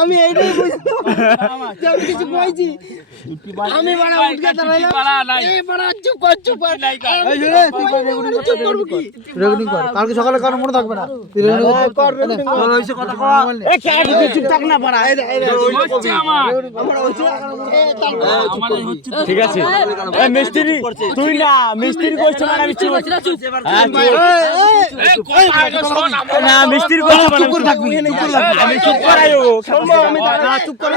আমি এইটাই কিছু কইছি আমি বড় উঠকে দাঁড়াইলাম এই বড় চুপ কর রেকর্ডিং কর কালকে সকালে কারণ মনে থাকবে না তুই রেকর্ডিং কর হইছে কথা কও এ কি চুপ থাক না বড় হচ্ছে আমার হচ্ছে ঠিক আছে এ মিস্ত্রি তুই না মিস্ত্রি কইছ না আমি চুপ না মিস্ত্রি কইছ না চুপ করে থাকবি আমি চুপ করাইও আমি চুপ করে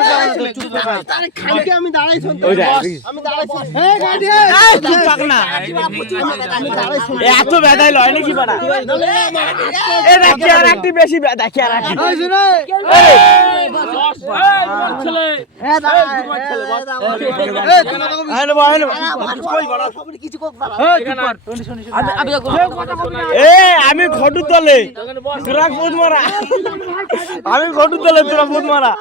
চুপ কর আরে খাইকে আমি দাঁড়াই শুনতে আমি দাঁড়াই এ গাড়ি চুপ থাক না এত বেদাই লয় নাকি বড়া এ দেখি আর একটু বেশি বেদা কি আর একটু ওই শুনে ছেলে এ আমি ঘটু তলে তোরা বহুত মারা আমি ঘটু তলে তোরা বহুত মারা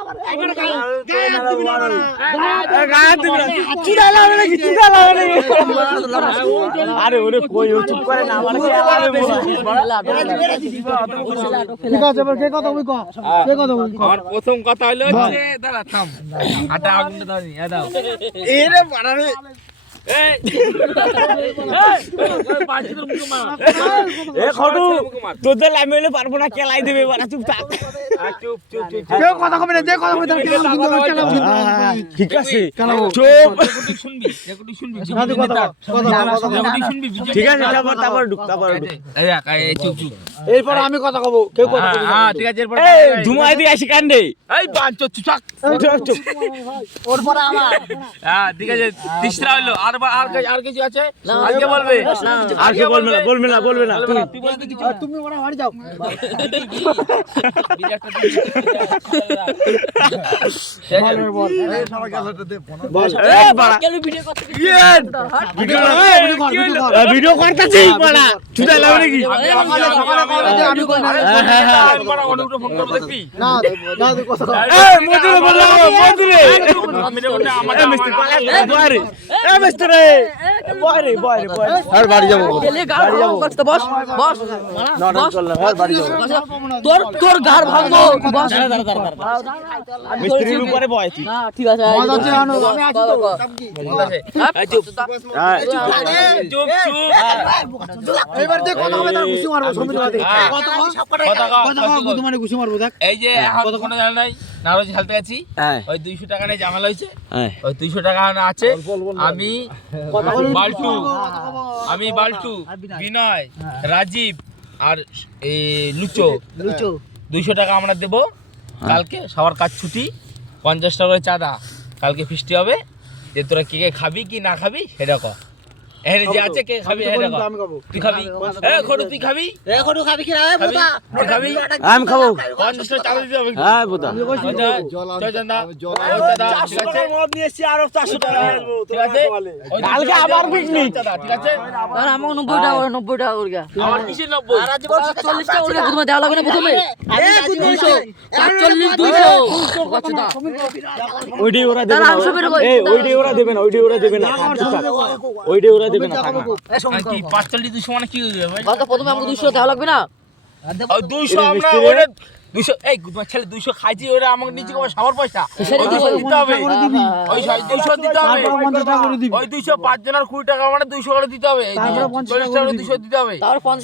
আরে ওরে কই ও চুপ করে না আমার প্রথম কথা হলো দাঁড়া থাম আটা আগুনটা ধরি দাও এরে বাড়ারে তোদের লাইলে পারবো না কেলাই দেবে চুপ থাক কথা কবে না যে কথা কবে ঠিক আছে ঠিক আছে তারপর এরপর আমি কথা কব কেউ কথা কবে ঠিক আছে এরপর ধুমাই দিয়ে আসি কান্দে এই বাঞ্চ চুপ ওর পরে আমার ঠিক আছে তিসরা হলো আর কিছু আছে আজকে বলবে আর কে বলবে না তুমি ওরা বাড়ি যাও ভিডিও করতেছি বড়া চুদা লাও নাকি আমি কই না বড়া অনুটো ফোন করব দেখবি না কথা এই মজুরে বললাম মজুরে আমার মিস্ত্রি বারে এ মিস্ত্রি বারে আর বাড়ি যাবো গেলে গাড় করতে বস নরম করলাম আর বাড়ি যাবো তোর গাড় ভাঙবো বস মিস্ত্রির উপরে বয় তুই না ঠিক আছে মজা আছে আনো আমি আছি তো চুপ এবার দেখ কথা হবে তার ঘুষি মারবো সমীর বাদে কথা মানে ঘুষি মারবো দেখ এই যে কত কোনো জানা নাই নারজ হালতে আছি ওই 200 টাকা নিয়ে জামাল হইছে ওই 200 টাকা আছে আমি বাল্টু বিনয় রাজীব আর এই লুচো 200 টাকা আমরা দেব কালকে সবার কাজ ছুটি 50 টাকা করে চাঁদা কালকে ফিস্টি হবে যে তোরা কে কে খাবি কি না খাবি সেটা কর এখানে যে আছে কে খাবি সেটা কর তুই খাবি এ খড়ু তুই খাবি খড়ু খাবি কি রে বোতা তুই খাবি আমি খাবো 50 টাকা চাঁদা দিতে হবে হ্যাঁ বোতা জয় চাঁদা ঠিক আছে মদ নিয়েছি আর 400 টাকা ঠিক আছে কালকে আবার পিকনিক ঠিক আছে আর আমাকে 90 টাকা করে 90 টাকা করে আমার কিসের 90 আর আজ 40 টাকা করে তোমার দেওয়া লাগবে না প্রথমে 240 200 ওইডি ওরা দেবে না এই ওইডি ওরা দেবে না ওইডি ওরা দেবে না কি 45 200 মানে কি হবে ভাই কত প্রথমে আমাকে 200 দেওয়া লাগবে না 200 আমরা ওরে 200 এই ছেলে 200 খাইছি ওরা আমাকে নিচে কবে সবার পয়সা সেটা দিতে হবে ওই 200 দিতে হবে তারপর 50 টাকা করে দিবি ওই 200 পাঁচ জনের 20 টাকা মানে 200 করে দিতে হবে 40 টাকা 200 দিতে হবে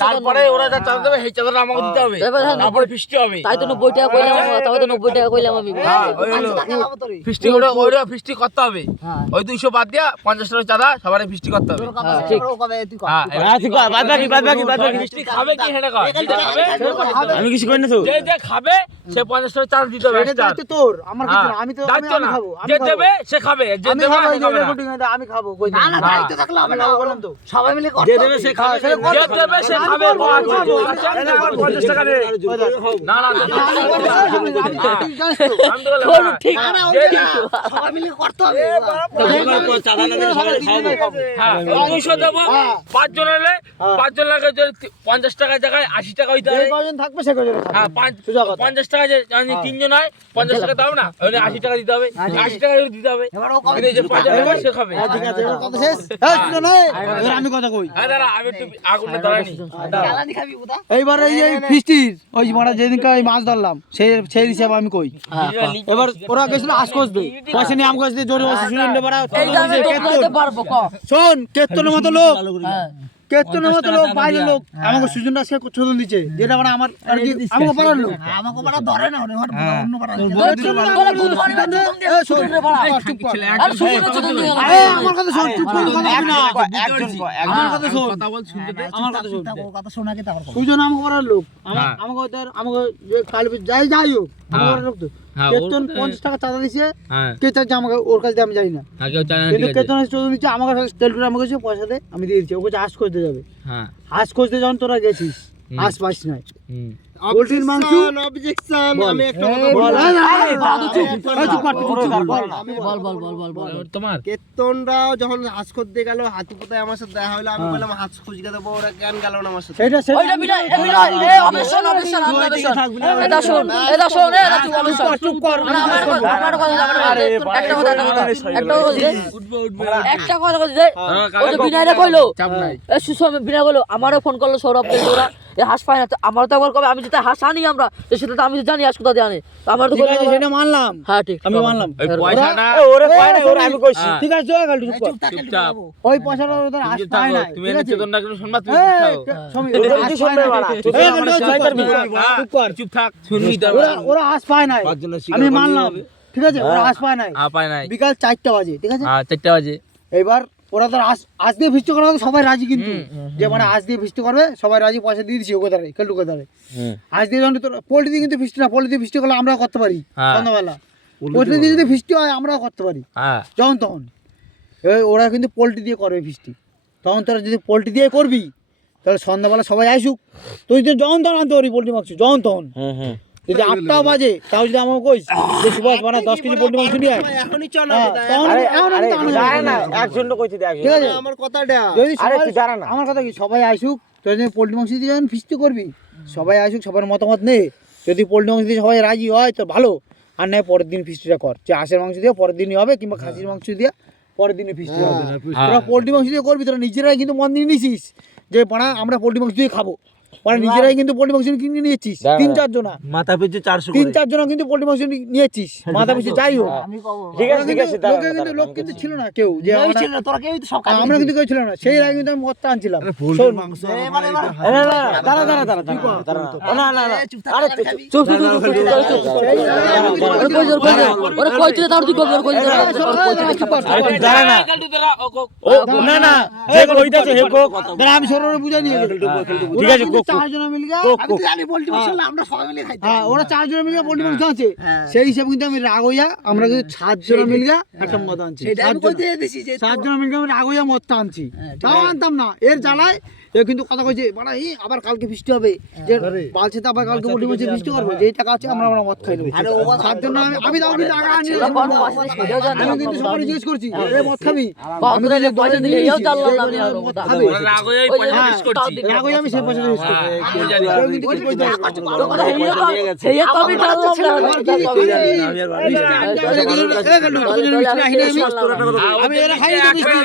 তারপরে ওরা যা চাঁদা দেবে সেই চাঁদাটা আমাকে দিতে হবে তারপরে ফিস্টি হবে তাই তো 90 টাকা কইলাম তাও তো 90 টাকা কইলাম আমি ফিস্টি ওরা ফিস্টি করতে হবে ওই 200 বাদ দিয়া 50 টাকা চাঁদা সবারই ফিস্টি করতে হবে ঠিক হ্যাঁ ঠিক আছে বাদ বাকি ফিস্টি খাবে কি হেডা খাবে আমি কিছু কই না তো যে খাবে সে 50 টাকা চাঁদা দিতে হবে এটা দায়িত্ব তোর আমার কিছু না আমি তো আমি খাবো যে দেবে সে খাবে যে দেবে না খাবে না আমি খাবো কই না দায়িত্ব থাকলে আমি খাবো বললাম তো সবাই মিলে করতে যে দেবে সে খাবে যে দেবে সে খাবে 50 টাকা দে না ঠিক সবাই মিলে করতে হবে চাঁদা না দিলে সবাই খাবে হ্যাঁ 200 দেব 5 জন হলে 5 জন লাগে 50 টাকা জায়গায় 80 টাকা হইতে হবে কয়জন থাকবে সে কয়জন হ্যাঁ 5 50 টাকা যে আমি তিনজন হয় 50 টাকা দাও না, ওখানে 80 টাকা দিতে হবে, 80 টাকা দিতে হবে। এই যে 50 টাকা সে খাবে। ঠিক আছে, এবার কথা শেষ। এই শুনো না, এবার আমি কথা কই। হ্যাঁ দাঁড়া, আমি একটু আগুনে দাঁড়ানি। এইবার এই ফিস্টির ওই মানে যেদিনকে ওই মাছ ধরলাম সেই হিসাবে আমি কই। এবার ওরা গেছিল আসকোজ দে, পয়সা নিয়ে আমগাছ দিয়ে জোরে বসে শুনে পারা। এইটা আমি তোমরা পারবো ক শোন, কেতনের মতো লোক, কেতনের মতো লোক, বাইরের লোক আমাকে সুজন দাসকে চোদন দিচ্ছে, যেটা মানে আমার আর কি আমাকে পারার লোক। আমাকে পারা ধরে না, অন্য পারা। আমার কথা শোন, চুপ করে কথা বলবি না। আমার কথা শোন, কথা বল, শুনতে দে। আমার কথা শোন। সুজন আমাকে পারার লোক, আমাকে যে কাল যাই হোক আমার লোক তো। কেতন 50 টাকা চাঁদা দিছে, কে চাচ্ছে আমাকে, ওর কাছে আমি জানি না। কিন্তু কেতন চোদন দিচ্ছে আমাকে, তেলটুর আমাকে পয়সা দে, আমি দিয়ে দিচ্ছি। ওকে হাঁস খুঁজতে যাবে, হাঁস খুঁজতে যখন তোরা গেছিস হাঁস পাস নাই, পোল্ট্রির মাংস অবজেকশন। আমি একটা কথা বল। তোমার কেতনরা যখন হাঁস খুঁজতে গেল, হাতি পোতায় আমার সাথে দেখা হলো, আমি বললাম হাঁস খুঁজতে দেবো, ওরা কেন গেল না আমার সাথে? সেটা ওইটা বিনা এই অবশ্যই এটা শোন এটা চুপ কর। আমার কথা একটা কথা বলছি যে ওই যে বিনাইরে কইলো এই সুসম বিনা কইলো, আমারও ফোন করলো সৌরভ কে, ওরা এই হাঁস পায় না। আমার তো একবার কবে আমি যেটা হাঁস আনি আমরা, তো সেটা তো আমি তো জানি হাঁস কোথা দিয়ে আনে, তো আমার তো সেটা মানলাম, হ্যাঁ ঠিক আমি মানলাম। ওই পয়সাটা ওরে পায় না, ওরে আমি কইছি। ঠিক আছে, চুপ কর। চুপচাপ ওই পয়সাটা ওদের হাঁস পায় না। তুমি এনে চেতনটা কেন শুনবা? তুমি চুপ কর, চুপ থাক, শুনবি তো। ওরা হাঁস পায় নাই, আমি মানলাম। ঠিক আছে, ওরা হাঁস পায় নাই। পায় নাই, বিকাল 4টা বাজে, ঠিক আছে, 4টা বাজে। এবার ওরা তো আজ দিয়ে ফিস্ট করা সবাই রাজি, কিন্তু যে মানে আজ দিয়ে ফিস্ট করবে সবাই রাজি, পয়সা দিয়ে দিচ্ছি ওকে ধারে, কেলটুকে ধারে। আজ দিয়ে যখন তোর পোল্ট্রি দিয়ে কিন্তু ফিস্ট না, পোল্ট্রি দিয়ে ফিস্ট করলে আমরাও করতে পারি সন্ধ্যাবেলা, পোল্ট্রি দিয়ে যদি ফিস্ট হয় আমরাও করতে পারি যখন তখন। ওরা কিন্তু পোল্ট্রি দিয়ে করবে ফিস্টি, তখন তোরা যদি পোল্ট্রি দিয়ে করবি তাহলে সন্ধ্যাবেলা সবাই আসুক, তুই যদি যখন তখন আনতে পারবি পোল্ট্রি মাংস, যখন তখন। যদি 8টা বাজে তাও যদি আমাকে কইস যে সুভাষ বানা 10 কেজি পোল্ট্রি মাংস নিয়ে আয়, এখনই চল ঠিক আছে আমার কথাটা। যদি আমার কথা কি, সবাই আসুক, তুই যদি পোল্ট্রি মাংস দিয়ে যখন ফিস্টি করবি সবাই আসুক, সবার মতামত নে। যদি পোল্ট্রি মাংস দিয়ে সবাই রাজি হয় তো ভালো, আর নয় পরের দিন ফিস্টিটা কর, যে হাঁসের মাংস দিয়ে পরের দিনই হবে, কিংবা খাসির মাংস দিয়ে পরের দিনে ফিস্টি হবে। তোরা পোল্ট্রি মাংস দিয়ে করবি, তোরা নিজেরাই কিন্তু মন দিয়ে নিছিস যে বানা আমরা পোল্ট্রি মাংস দিয়ে খাবো, মানে নিজেরাই কিন্তু পোল্ট্রি মাংস কিনে নিয়েছিস 3-4 জনা, মাথা পিছু 400 3-4 জনা কিন্তু পোল্ট্রি মাংস নিয়েছিস মাথা পিছু, যাই হোক। ঠিক আছে, ঠিক আছে, লোক কিন্তু ছিল না কেউ, যে আমরা কিন্তু কেউ ছিল না, সেই আগে কিন্তু আমি মদটা আনছিলাম। আমি সরোরে বুঝাই নিয়ে ঠিক আছে, 4 জন মিলে ওরা 4 জন মিলে পোল্ট্রি মাংস আছে, সেই হিসাবে কিন্তু আমি রাগ হইয়া আমরা কিন্তু 7 জন মিলে একটা মদ আনছি, 7 জন মিলে আমি রাগ হইয়া মদটা আনছি, তাও আনতাম না এর জ্বালায়। এ কিন্তু কথা কইছে মানে আবার কালকে বৃষ্টি হবে, যে বালছে তো আবার কালকে পোল্ট্রি মাংস বৃষ্টি করবো, যেই টাকা আছে আমরা মদ খাই নেবো। 7 জন আমি তাও কিন্তু আগে আনি, আমি কিন্তু সবাই জিজ্ঞেস করছি এ মদ খাবি, আমি তো পয়সা দিলে এও জানলাম না, আমি আর মদ খাবে রাগ হয়ে পয়সা মিস করছি, রাগ হইয়া আমি সেই পয়সা জিজ্ঞেস করছি। আমি জানি সেই তো আমি জানলাম না। আমি এরা খাই মিষ্টি,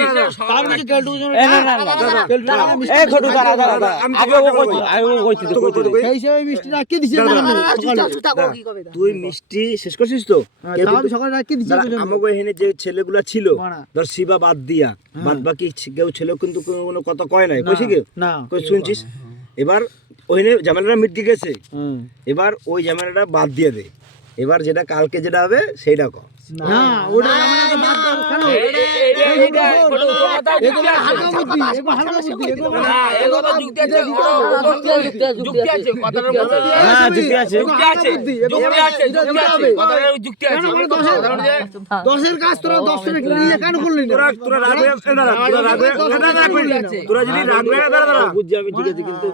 তার মধ্যে কেলটু মিষ্টি রাখতে দিছি, তুই মিষ্টি শেষ করছিস তো? সকালে রাখতে দিছি। আমাকে এখানে যে ছেলেগুলা ছিল, ধর শিবা বাদ দিয়া, বাদ বাকি কেউ ছেলে কিন্তু কোনো কথা কয় নাই, কইছে কি না কই শুনছিস? এবার ওইখানে ঝামেলাটা মিটে গেছে, এবার ওই ঝামেলাটা বাদ দিয়ে দে, এবার যেটা কালকে যেটা হবে সেইটা কর। না ওটা কেন হালকা বুদ্ধি, হালকা বুদ্ধি, যুক্তি আছে, যুক্তি আছে, কথার মধ্যে যুক্তি আছে, যুক্তি আছে। 10-এর কাজ তোরা 10 টাকা নিয়ে কেন করলি না? তোরা রাগ হয়ে তোরা যদি রাগ হয়ে দাঁড়া বুঝছি আমি, ঠিক আছে, কিন্তু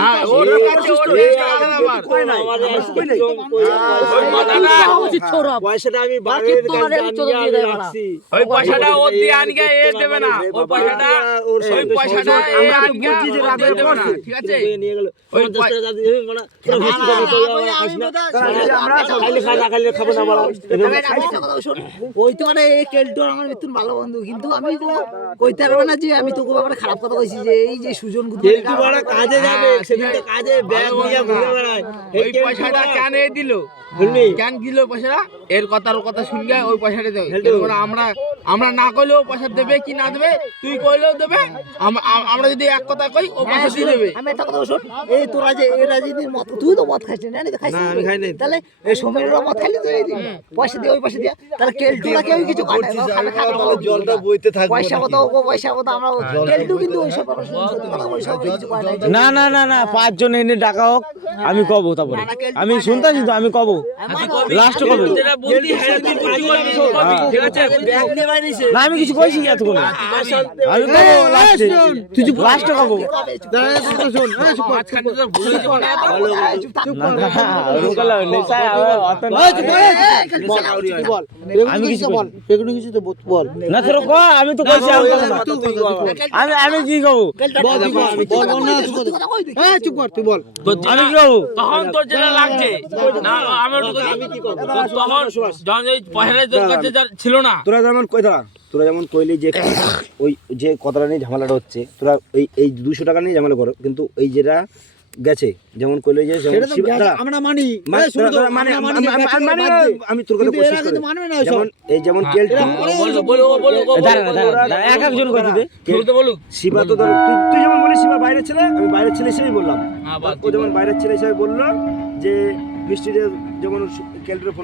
হ্যাঁ ওর কাছে ওর ফিস্টটা আলাদা আমার ওই কথাটা উচিত সৌরভ পয়সাটা আমি বাকি তোমার এক চোদন দিয়ে দেয় বাড়া। ওই পয়সাটা ওর দিয়ে আনগে এ দেবে না ওই পয়সাটা এ আনগে ওর দিয়ে দেবে না ঠিক আছে নিয়ে গেল ওই 50 টাকা দিয়ে মানে পুরো ফিস্ট করবে তো আমরা খাইলে খাবো না বলা ওই তো মানে এই কেলটো আমার মৃত্যুর ভালো বন্ধু, কিন্তু আমি তো কইতে পারবো না যে আমি তোকে ব্যাপারে খারাপ কথা কইছি যে এই যে সুজন একটু বড় কাজে যাবে সেদিন তো কাজে ব্যাগ নিয়ে ঘুরে বেড়ায় ওই পয়সাটা কেন এ দিল কেন দিল পয়সাটা এর কথার কথা শুনগে ওই পয়সাটা দেবে মানে আমরা না কইলেও পয়সা দেবে কি না দেবে তুই কইলেও দেবে আমরা যদি এক কথা কই ও পয়সা দিয়ে দেবে। আমি একটা কথা শোন, এই তোরা যে এই রাজনীতির মত তুই তো মত খাইছিস না, খাইছিস আমি খাই নাই। তাহলে এই সমীরের মত খাইলি তুই এই দিন পয়সা দিয়ে ওই পয়সা দিয়ে তাহলে কেলটুরা কেউ কিছু করে না, খালি খালি জলটা বইতে থাকবে পয়সা মতো ও পয়সা মতো আমরা কেলটু কিন্তু ওই সব ওই সব কিছু করে না। না 5 জন এনে ডাকা হোক আমি কব তারপরে আমি শুনতাছি তো আমি কব লাস্ট কব যেটা বলতি হ্যাঁ তুই করবি ঠিক আছে ব্যাগ নিয়ে বাইরেছে না আমি কিছু কইছি এতক্ষণ আমি কব লাস্টে তুই লাস্ট কব মাঝখানে তো ভুল হয়েছে মানে লোকাল নেশা অত না আমি কিছু বল বেগুনি কিছু তো বল না তোর ক আমি তো কইছি আমি কি কব চুপ কর তুই বল আমি কি কব তখন তোর যেটা লাগছে না আমার তখন যখন ওই পয়সাটা তোর কাছে ছিল না তোরা যেমন কইলি যে ওই যে কথাটা নিয়ে ঝামেলাটা হচ্ছে তোরা এই 200 টাকা নিয়ে ঝামেলা করো, কিন্তু এই যেটা গেছে যেমন কইলি যে আমরা মানি আমি তোর কথা কোশিশ করি যেমন এই যেমন কেলটু এক একজন কই দিবে কেউ তো বলুক শিবা তো ধর তুই যেমন বলিস শিবা বাইরের ছেলে আমি বাইরের ছেলে হিসেবেই বললাম, হ্যাঁ বাদ ও যেমন বাইরের ছেলে হিসেবে বললো যে মিষ্টিদের যেমন কেলটুরে ফোন